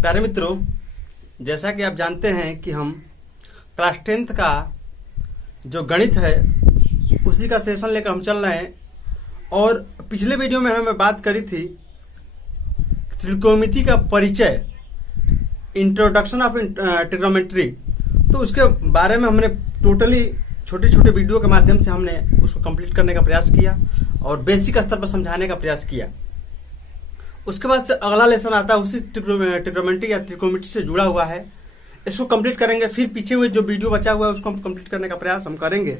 प्यारे मित्रों, जैसा कि आप जानते हैं कि हम क्लास 10th का जो गणित है उसी का सेशन लेकर हम चल रहे हैं। और पिछले वीडियो में हमें बात करी थी त्रिकोणमिति का परिचय, इंट्रोडक्शन ऑफ ट्रिग्नोमेट्री। तो उसके बारे में हमने टोटली छोटे छोटे वीडियो के माध्यम से हमने उसको कंप्लीट करने का प्रयास किया और बेसिक स्तर पर समझाने का प्रयास किया। उसके बाद से अगला लेसन आता है, उसी ट्रिग्नोमेट्री या त्रिकोणमिति से जुड़ा हुआ है। इसको कंप्लीट करेंगे, फिर पीछे हुए जो वीडियो बचा हुआ है उसको हम कंप्लीट करने का प्रयास हम करेंगे।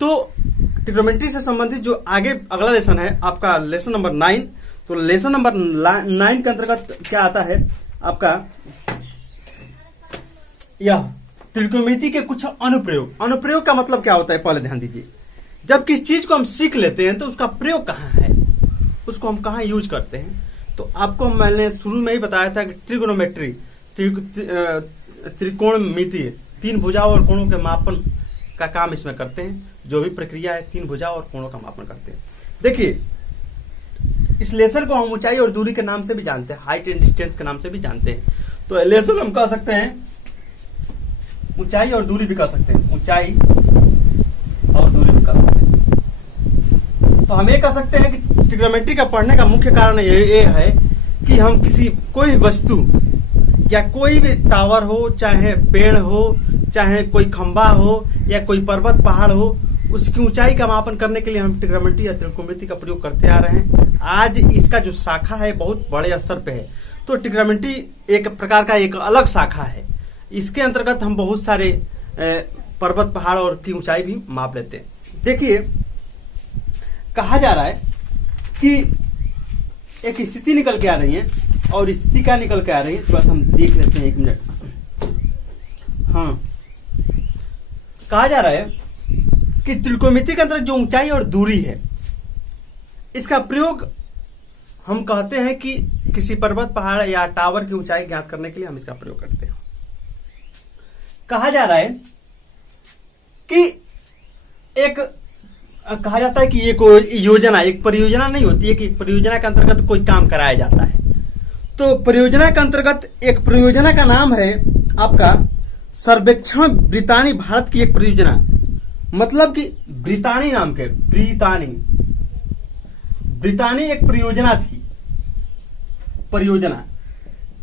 तो ट्रिग्नोमेट्री से संबंधित जो आगे अगला लेसन है आपका लेसन नंबर 9। तो लेसन नंबर 9 के अंतर्गत क्या आता है आपका, यह त्रिकोणमिति के कुछ अनुप्रयोग। अनुप्रयोग का मतलब क्या होता है पहले ध्यान दीजिए। जब किसी चीज को हम सीख लेते हैं तो उसका प्रयोग कहाँ है, उसको हम कहाँ यूज करते हैं। तो आपको मैंने शुरू में ही बताया था कि ट्रिग्नोमेट्री त्रिकोणमिति 3 भुजाओं और कोणों के मापन का काम इसमें करते हैं। जो भी प्रक्रिया है 3 भुजाओं और कोणों का मापन करते हैं। देखिए, इस लेसन को हम ऊंचाई और दूरी के नाम से भी जानते हैं, हाइट एंड डिस्टेंस के नाम से भी जानते हैं। तो लेसन हम कह सकते हैं ऊंचाई और दूरी भी कर सकते हैं, ऊंचाई और दूरी भी कर सकते हैं। तो हम ये कह सकते हैं कि ट्रिग्नोमेट्री का पढ़ने का मुख्य कारण ये है कि हम कोई वस्तु या कोई भी टावर हो, चाहे पेड़ हो, चाहे कोई खंबा हो या कोई पर्वत पहाड़ हो, उसकी ऊंचाई का मापन करने के लिए हम ट्रिग्नोमेट्री या त्रिकोणमिति का प्रयोग करते आ रहे हैं। आज इसका जो शाखा है बहुत बड़े स्तर पे है। तो ट्रिग्नोमेट्री एक प्रकार का एक अलग शाखा है। इसके अंतर्गत हम बहुत सारे पर्वत पहाड़ और की ऊंचाई भी माप लेते हैं। देखिए, कहा जा रहा है कि एक स्थिति निकल के आ रही है और स्थिति क्या निकल के आ रही है तो बस हम देख लेते हैं 1 मिनट। हाँ, कहा जा रहा है कि त्रिकोणमिति के अंदर जो ऊंचाई और दूरी है इसका प्रयोग हम कहते हैं कि किसी पर्वत पहाड़ या टावर की ऊंचाई ज्ञात करने के लिए हम इसका प्रयोग करते हैं। कहा जा रहा है कि कहा जाता है कि ये कोई योजना, एक परियोजना नहीं होती है कि परियोजना के अंतर्गत कोई काम कराया जाता है। तो परियोजना के अंतर्गत एक परियोजना का नाम है आपका सर्वेक्षण ब्रितानी, भारत की एक परियोजना। मतलब कि ब्रितानी नाम के ब्रितानी एक परियोजना थी, परियोजना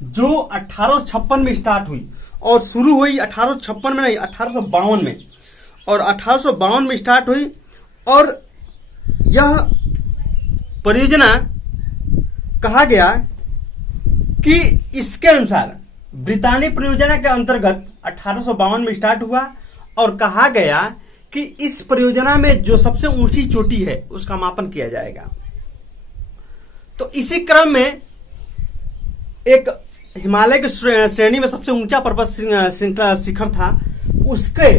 जो 1856 में स्टार्ट हुई और शुरू हुई 1856 में नहीं, 1852 में। और 1852 में स्टार्ट हुई और यह परियोजना कहा गया कि इसके अनुसार ब्रितानी परियोजना के अंतर्गत 1852 में स्टार्ट हुआ और कहा गया कि इस परियोजना में जो सबसे ऊंची चोटी है उसका मापन किया जाएगा। तो इसी क्रम में एक हिमालय की श्रेणी में सबसे ऊंचा पर्वत श्रृंखला शिखर था, उससे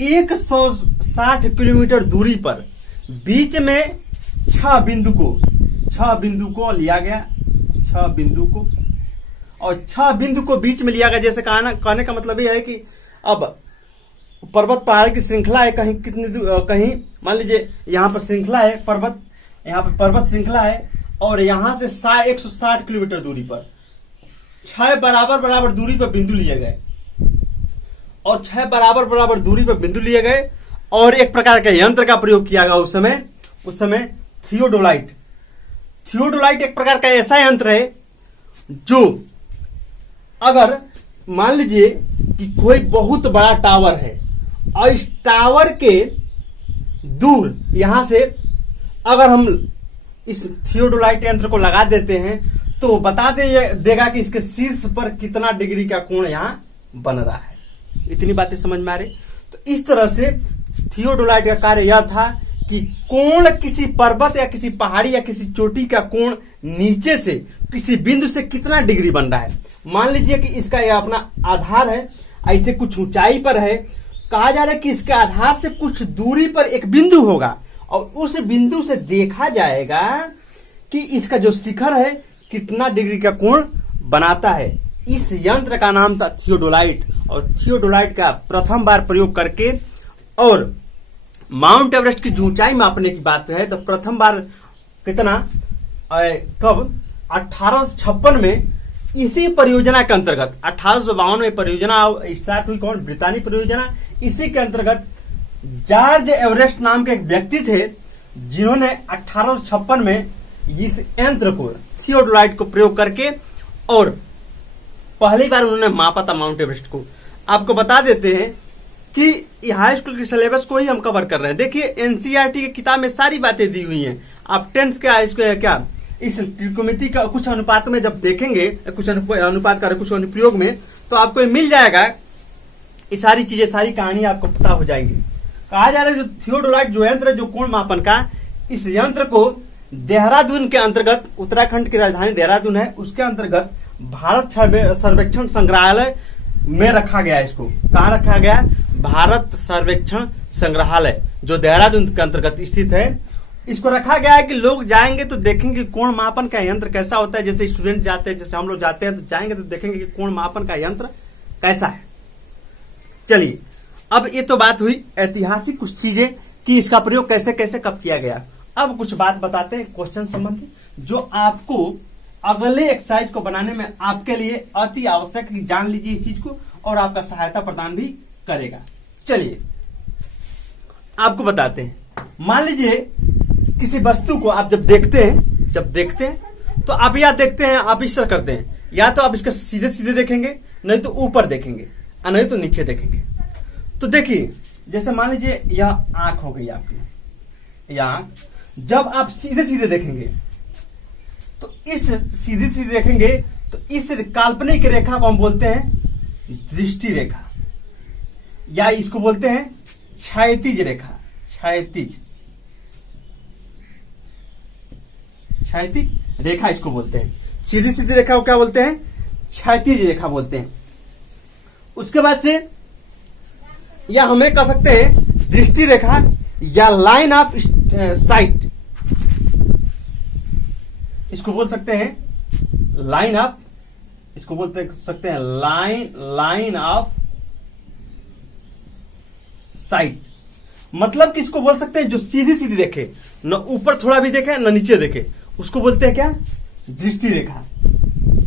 160 किलोमीटर दूरी पर बीच में 6 बिंदु को लिया गया। 6 बिंदु को, और 6 बिंदु को बीच में लिया गया। जैसे कहने का मतलब यह है कि अब पर्वत पहाड़ की श्रृंखला है, कहीं मान लीजिए यहाँ पर श्रृंखला है पर्वत, यहाँ पर पर्वत श्रृंखला है और यहां से 160 किलोमीटर दूरी पर 6 बराबर दूरी पर बिंदु लिए गए और 6 बराबर दूरी पर बिंदु लिए गए और एक प्रकार के यंत्र का प्रयोग किया गया उस समय थियोडोलाइट एक प्रकार का ऐसा यंत्र है जो अगर मान लीजिए कि कोई बहुत बड़ा टावर है और इस टावर के दूर यहां से अगर हम इस थियोडोलाइट यंत्र को लगा देते हैं तो बता देगा कि इसके शीर्ष पर कितना डिग्री का कोण यहां बन रहा है। इतनी बातें समझ में आ रही। तो इस तरह से थियोडोलाइट का कार्य यह था कि कोण किसी पर्वत या किसी पहाड़ी या किसी चोटी का कोण नीचे से किसी बिंदु से कितना डिग्री बन रहा है। मान लीजिए कि इसका यह अपना आधार है, ऐसे कुछ ऊंचाई पर है। कहा जा रहा है कि इसके आधार से कुछ दूरी पर एक बिंदु होगा और उस बिंदु से देखा जाएगा कि इसका जो शिखर है कितना डिग्री का कोण बनाता है। इस यंत्र का नाम था थियोडोलाइट और थियोडोलाइट का प्रथम बार प्रयोग करके और माउंट एवरेस्ट की ऊंचाई मापने की बात है तो प्रथम बार कितना कब 1856 में इसी परियोजना के अंतर्गत 1852 में परियोजना स्टार्ट हुई। कौन? ब्रितानी परियोजना। इसी के अंतर्गत जॉर्ज एवरेस्ट नाम के एक व्यक्ति थे जिन्होंने 1856 में इस यंत्र को, थियोडोलाइट को प्रयोग करके और पहली बार उन्होंने मापा था माउंट एवरेस्ट को। आपको बता देते हैं कि हाई स्कूल के सिलेबस को ही हम कवर कर रहे हैं। देखिए एनसीईआरटी की किताब में सारी बातें दी हुई हैं। आप 10th के क्या इस त्रिकोणमिति का कुछ अनुपात में जब देखेंगे, कुछ अनुपात का कुछ अनुप्रयोग में, तो आपको मिल जाएगा ये सारी चीजें, सारी कहानी आपको पता हो जाएंगी। कहा जा रहा है जो थियोडोलाइट जो यंत्र है, जो कोण मापन का, इस यंत्र को देहरादून के अंतर्गत, उत्तराखंड की राजधानी देहरादून है, उसके अंतर्गत भारत सर्वेक्षण संग्रहालय में रखा गया है। इसको कहाँ रखा गया है? भारत सर्वेक्षण संग्रहालय जो देहरादून के अंतर्गत स्थित है, इसको रखा गया है कि लोग जाएंगे तो देखेंगे कोण मापन का यंत्र कैसा होता है। जैसे स्टूडेंट जाते हैं, जैसे हम लोग जाते हैं, तो जाएंगे तो देखेंगे कि कोण मापन का यंत्र कैसा है। चलिए, अब ये तो बात हुई ऐतिहासिक कुछ चीजें कि इसका प्रयोग कैसे कैसे कब किया गया। अब कुछ बात बताते हैं क्वेश्चन संबंधी, जो आपको अगले एक्सरसाइज को बनाने में आपके लिए अति आवश्यक है। जान लीजिए इस चीज को और आपका सहायता प्रदान भी करेगा। चलिए आपको बताते हैं। मान लीजिए किसी वस्तु को आप जब देखते हैं तो आप या देखते हैं, आप इस तरह करते हैं, या तो आप इसका सीधे सीधे देखेंगे, नहीं तो ऊपर देखेंगे, और नहीं तो नीचे देखेंगे। तो देखिए जैसे मान लीजिए यह आंख हो गई आपकी, यह आंख, जब आप सीधे सीधे देखेंगे तो इस सीधे सीधे देखेंगे तो इस काल्पनिक रेखा को हम बोलते हैं दृष्टि रेखा, या इसको बोलते हैं क्षैतिज रेखा। क्षैतिज रेखा इसको बोलते हैं। सीधी सीधी रेखा को क्या बोलते हैं? क्षैतिज रेखा बोलते हैं। उसके बाद से या हमें कह सकते हैं दृष्टि रेखा या लाइन ऑफ साइट, इसको बोल सकते हैं लाइन ऑफ, इसको बोलते सकते हैं लाइन ऑफ साइट। मतलब किसको बोल सकते हैं? जो सीधी सीधी देखे, न ऊपर थोड़ा भी देखे न नीचे देखे, उसको बोलते हैं क्या? दृष्टि रेखा।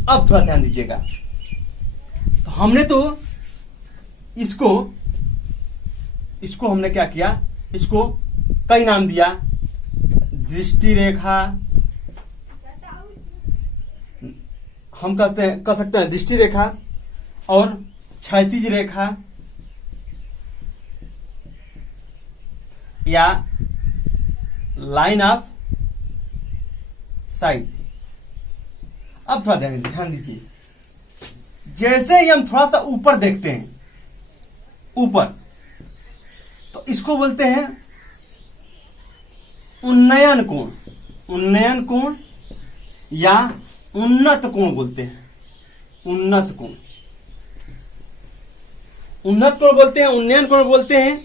अब थोड़ा ध्यान दीजिएगा, तो हमने तो इसको हमने क्या किया? इसको कई नाम दिया, दृष्टि रेखा हम कह सकते हैं दृष्टि रेखा, और क्षैतिज रेखा या लाइन ऑफ साइट। अब थोड़ा ध्यान दीजिए, जैसे ही हम थोड़ा सा ऊपर देखते हैं, ऊपर, तो इसको बोलते हैं उन्नयन कोण या उन्नत कोण बोलते हैं। उन्नत कोण बोलते हैं, उन्नयन कोण बोलते हैं,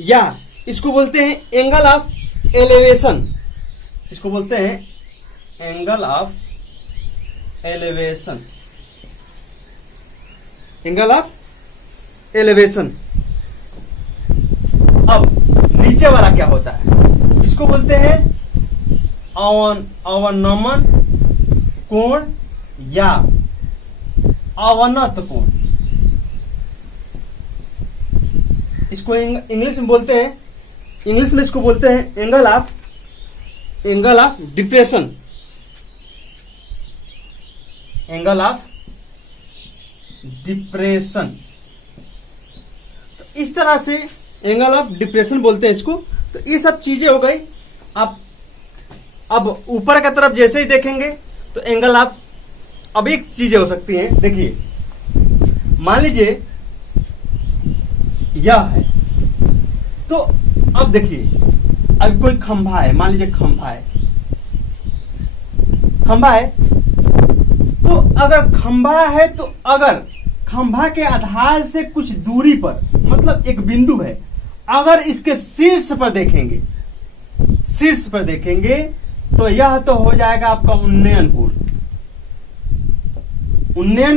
या इसको बोलते हैं एंगल ऑफ एलिवेशन। इसको बोलते हैं angle of elevation. Angle of elevation. अब नीचे वाला क्या होता है? इसको बोलते हैं अवनमन कोण या अवनत कोण। इसको इंग्लिश में बोलते हैं, इंग्लिश में इसको बोलते हैं angle of depression. Angle of depression. तो इस तरह से एंगल ऑफ डिप्रेशन बोलते हैं इसको। तो ये सब चीजें हो गई। आप अब ऊपर की तरफ जैसे ही देखेंगे तो एंगल ऑफ, अब एक चीजें हो सकती हैं। देखिए मान लीजिए यह है, तो अब देखिए अब कोई खंभा है, मान लीजिए खंभा है, तो अगर खंभा है तो अगर खंभा के आधार से कुछ दूरी पर, मतलब एक बिंदु है, अगर इसके शीर्ष पर देखेंगे तो यह तो हो जाएगा आपका उन्नयन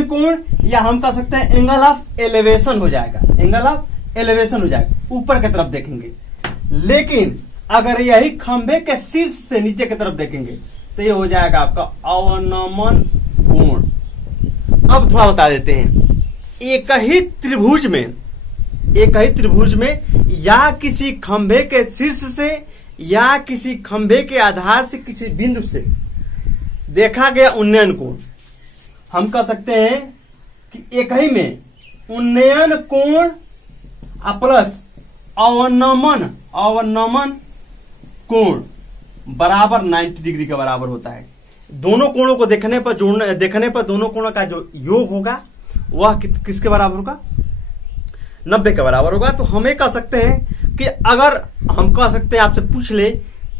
कोण, या हम कह सकते हैं एंगल ऑफ एलिवेशन हो जाएगा। एंगल ऑफ एलिवेशन हो जाएगा, ऊपर की तरफ देखेंगे। लेकिन अगर यही खंभे के शीर्ष से नीचे की तरफ देखेंगे तो ये हो जाएगा आपका अवनमन कोण। अब थोड़ा बता देते हैं। एक ही त्रिभुज में या किसी खंभे के शीर्ष से या किसी खंभे के आधार से किसी बिंदु से देखा गया उन्नयन कोण, हम कह सकते हैं कि एक ही में उन्नयन कोण प्लस अवनमन कोण बराबर 90 डिग्री के बराबर होता है। दोनों कोणों को देखने पर दोनों कोणों का जो योग होगा वह किसके बराबर होगा? 90 के बराबर होगा। तो हमें कह सकते हैं कि अगर हम कह सकते हैं, आपसे पूछ ले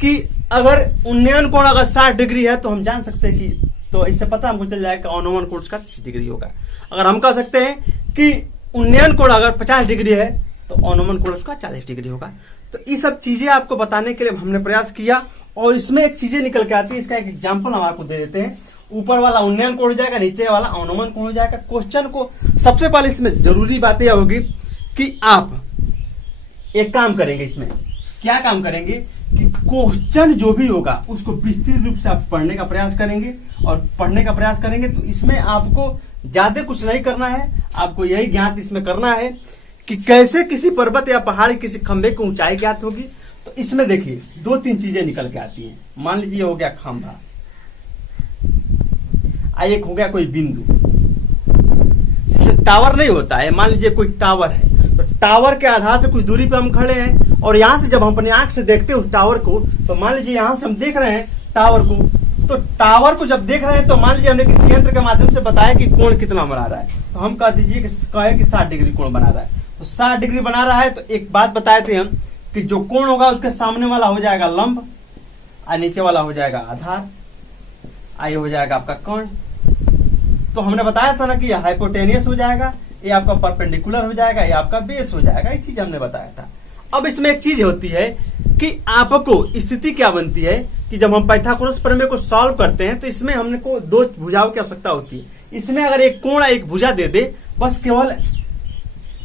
कि अगर उन्नयन कोण अगर 60 डिग्री है तो हम जान सकते हैं कि, तो इससे पता हमको चल जाएगा अवनमन कोण का 30 डिग्री होगा। अगर हम कह सकते हैं कि उन्नयन कोण अगर 50 डिग्री है तो अवनमन कोण उसका 40 डिग्री होगा। तो ये सब चीजें आपको बताने के लिए हमने प्रयास किया और इसमें एक चीजें निकल के आती है। इसका एक एग्जाम्पल हम आपको दे देते हैं। ऊपर वाला उन्नयन कोण हो जाएगा, नीचे वाला अवनमन कोण हो जाएगा। क्वेश्चन को सबसे पहले इसमें जरूरी बात यह होगी कि आप एक काम करेंगे, इसमें क्या काम करेंगे कि क्वेश्चन जो भी होगा उसको विस्तृत रूप से आप पढ़ने का प्रयास करेंगे और पढ़ने का प्रयास करेंगे। तो इसमें आपको ज्यादा कुछ नहीं करना है, आपको यही ज्ञात इसमें करना है कि कैसे किसी पर्वत या पहाड़ किसी खंभे की ऊंचाई ज्ञात होगी। तो इसमें देखिए 2-3 चीजें निकल के आती हैं। मान लीजिए हो गया खंभा, एक हो गया कोई बिंदु, जिससे टावर नहीं होता है। मान लीजिए कोई टावर है, तो टावर के आधार से कुछ दूरी पे हम खड़े हैं और यहां से जब हम अपनी आंख से देखते हैं उस टावर को, तो मान लीजिए यहां से हम देख रहे हैं टावर को, तो टावर को जब देख रहे हैं तो मान लीजिए हमने किसी यंत्र के माध्यम से बताया कि कोण कितना बना रहा है, तो हम कह दीजिए कि 60 डिग्री कोण बना रहा है। तो 60 डिग्री बना रहा है तो एक बात बताए थे हम कि जो कोण होगा उसके सामने वाला हो जाएगा लंब और नीचे वाला हो जाएगा आधार, ये हो जाएगा आपका कोण। तो हमने बताया था ना कि यह हाइपोटेनियस हो जाएगा, ये आपका परपेंडिकुलर हो जाएगा, ये आपका बेस हो जाएगा। ये चीज हमने बताया था। अब इसमें एक चीज होती है कि आपको स्थिति क्या बनती है कि जब हम पाइथागोरस प्रमेय को सॉल्व करते हैं तो इसमें हमने को 2 भुजाओं की आवश्यकता होती है। इसमें अगर एक कोण एक भुजा दे दे, बस केवल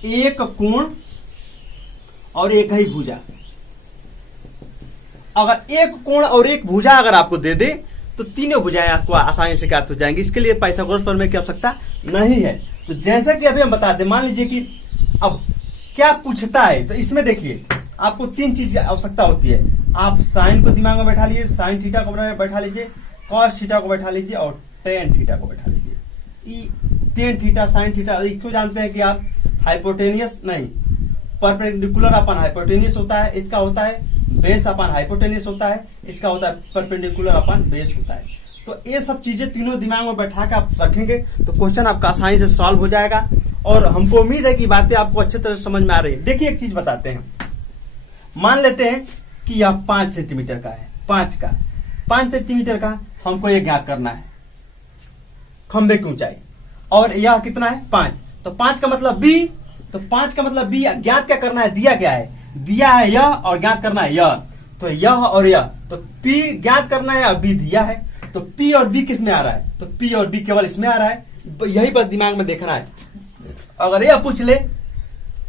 एक कोण और एक ही भुजा, अगर एक कोण और एक भुजा अगर आपको दे दे तो तीनों भुजाएं आपको आसानी से ज्ञात हो जाएंगी। इसके लिए पाइथागोरस प्रमेय की आवश्यकता नहीं है। तो जैसा कि अभी हम बताते, मान लीजिए कि अब क्या पूछता है, तो इसमें देखिए आपको 3 चीज की आवश्यकता होती है। आप साइन को दिमाग में बैठा लीजिए, साइन थीटा को बैठा लीजिए, कॉस थीटा को बैठा लीजिए और टेन थीटा को बैठा लीजिए। टेन थीटा साइन थीटा क्यों जानते हैं कि आप हाइपोटेनियस नहीं, परपेंडिकुलर अपन हाइपोटेनियस होता है, इसका होता है बेस अपन हाइपोटेनियस होता है, इसका होता है परपेंडिकुलर अपन बेस होता है। तो ये सब चीजें तीनों दिमाग में बैठा के आप रखेंगे तो क्वेश्चन आपका आसानी से सॉल्व हो जाएगा और हमको उम्मीद है कि बातें आपको अच्छे तरह से समझ में आ रही है। देखिए एक चीज बताते हैं, मान लेते हैं कि यह 5 सेंटीमीटर का है, 5 सेंटीमीटर का हमको ये ज्ञात करना है खंबे की ऊंचाई, और यह कितना है 5, तो 5 का मतलब बी, तो 5 का मतलब बी ज्ञात क्या करना है, दिया क्या है, दिया है यह और ज्ञात करना है यह, तो यह और यह, तो पी ज्ञात करना है और बी दिया है, तो पी और बी किस में आ रहा है, तो पी और बी केवल इसमें आ रहा है, यही बस दिमाग में देखना है। अगर यह पूछ ले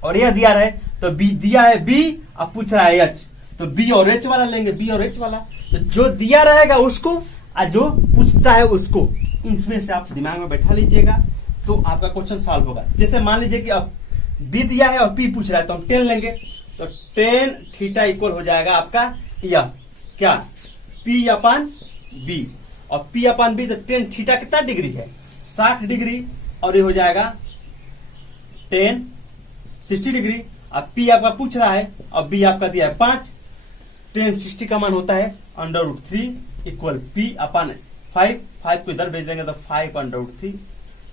और यह दिया रहे तो बी दिया है बी, अब पूछ रहा है एच, तो बी और एच वाला लेंगे, बी और एच वाला, तो जो दिया रहेगा उसको और जो पूछता है उसको, इसमें से आप दिमाग में बैठा लीजिएगा तो आपका क्वेश्चन सॉल्व होगा। जैसे मान लीजिए कि अब बी दिया है और पी पूछ रहा है, तो हम 10 लेंगे, तो 10 थीटा इक्वल हो जाएगा आपका यह क्या, पी अपन बी, और पी अपन बी, तो 10 थीटा कितना डिग्री है 60 डिग्री, और ये हो जाएगा 10 60 डिग्री। अब पी आपका पूछ रहा है और बी आपका दिया है 5, 10 60 का मान होता है √3 इक्वल पी अपन 5 को इधर भेज देंगे तो 5 √3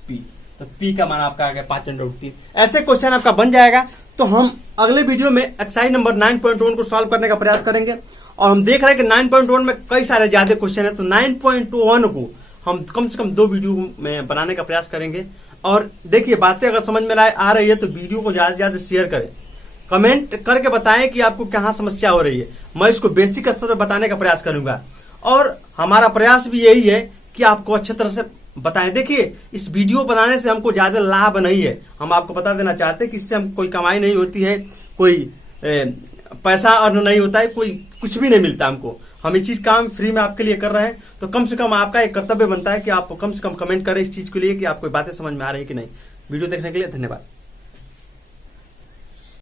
पी, तो पी का मान आपका आ गया 5 √3। ऐसे क्वेश्चन आपका बन जाएगा। तो हम अगले वीडियो में एक्सरसाइज नंबर 9.1 को सॉल्व करने का प्रयास करेंगे, और हम देख रहे हैं कि 9.1 में कई सारे ज्यादा क्वेश्चन है, तो 9.1 को हम कम से कम 2 वीडियो में बनाने का प्रयास करेंगे। और देखिए बातें अगर समझ में आ रही है तो वीडियो को ज्यादा से ज्यादा शेयर करें, कमेंट करके बताएं कि आपको कहाँ समस्या हो रही है, मैं इसको बेसिक स्तर पर बताने का प्रयास करूंगा। और हमारा प्रयास भी यही है कि आपको अच्छे तरह से बताएं। देखिए इस वीडियो बनाने से हमको ज्यादा लाभ नहीं है, हम आपको बता देना चाहते हैं कि इससे हम कोई कमाई नहीं होती है, कोई पैसा अर्न नहीं होता है, कोई कुछ भी नहीं मिलता हमको। हम ये चीज काम फ्री में आपके लिए कर रहे हैं, तो कम से कम आपका एक कर्तव्य बनता है कि आप कम से कम कमेंट करें इस चीज के लिए कि आपको बातें समझ में आ रही है कि नहीं। वीडियो देखने के लिए धन्यवाद।